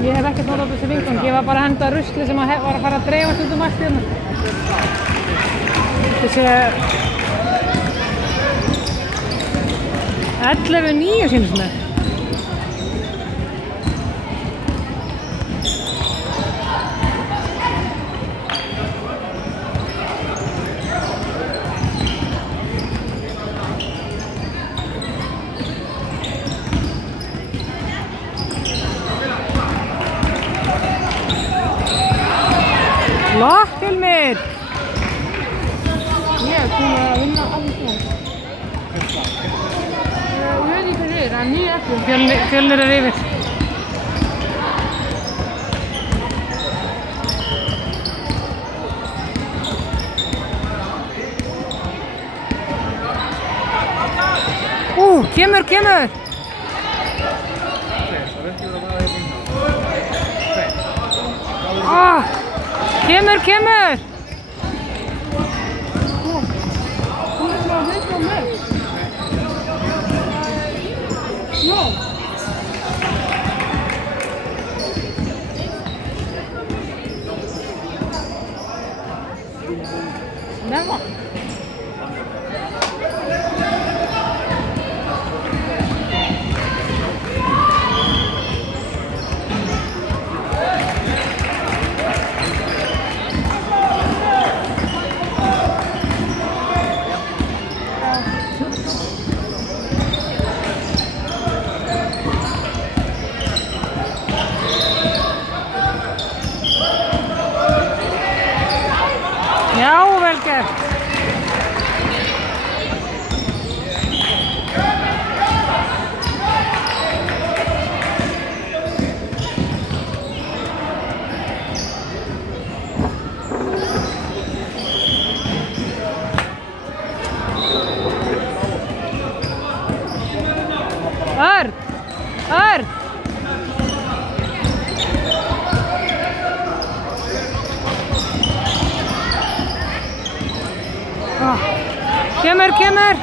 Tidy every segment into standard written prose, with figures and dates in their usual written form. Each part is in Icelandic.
Ég hef ekkert notað þessi vingang, ég var bara að henda rusli sem var að fara að dreifast út allt hérna. Þessi 11.9 sýnist mér. Lott til mér! Ég er búin að vinna alveg svona. Ég veit ekki hvað það er 9-11. Fjölnir er yfir. Kemur! Kemur! Já, vel gert. Örn! Kemur!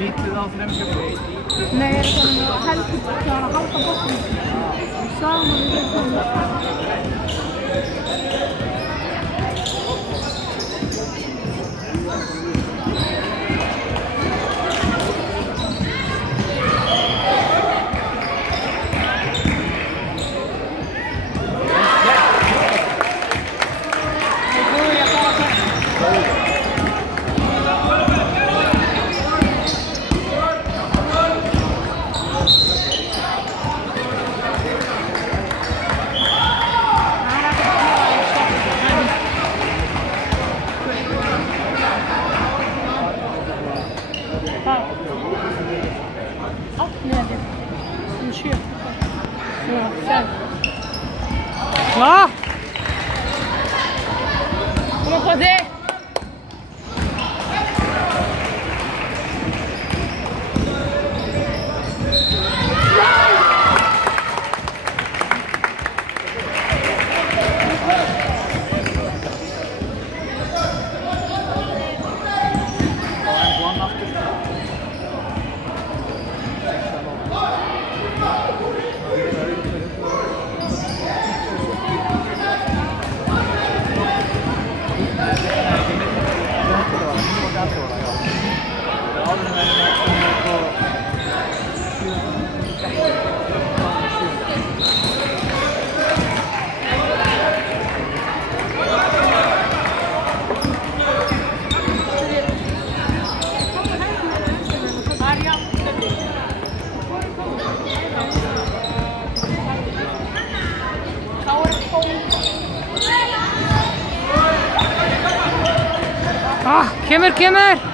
Lítið á fremskjöfni? Nei, ég er heldur það að halda bóttum. Saman við Joder. Kemur!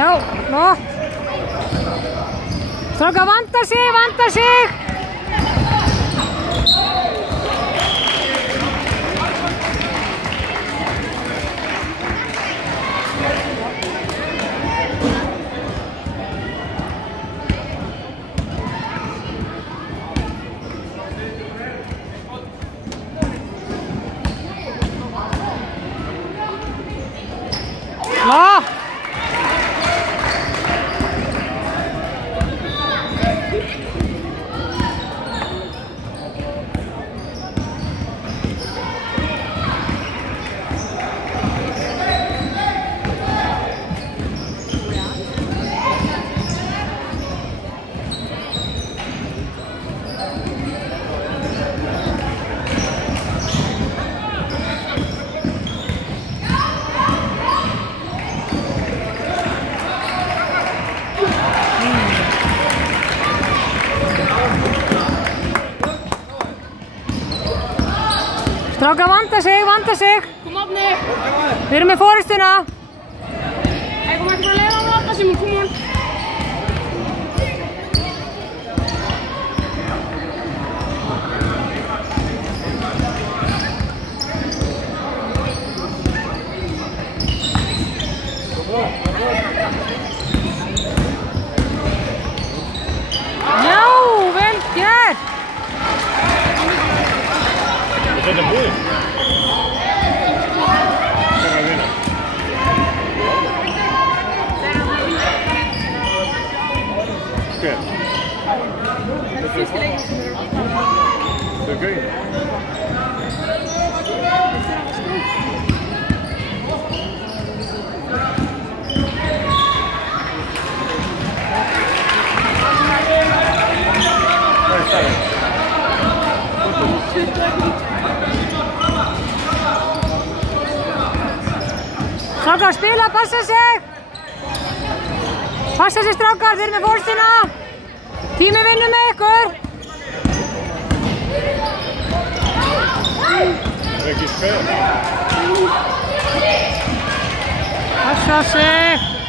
Já, flott. Strákar, vanda sig! Flott! Strákar, vanda sig! Kom op, nee! Við erum með forystuna! Hey, kom ekki bara að leiða á þetta sem kom on! Já, vel gert! Is dat een boel? Strákar, spila, passa sig! Passa sig, strákar, þeir eru með fórstuna! Tími vinnur með ykkur! Ekki spil. Passa sig!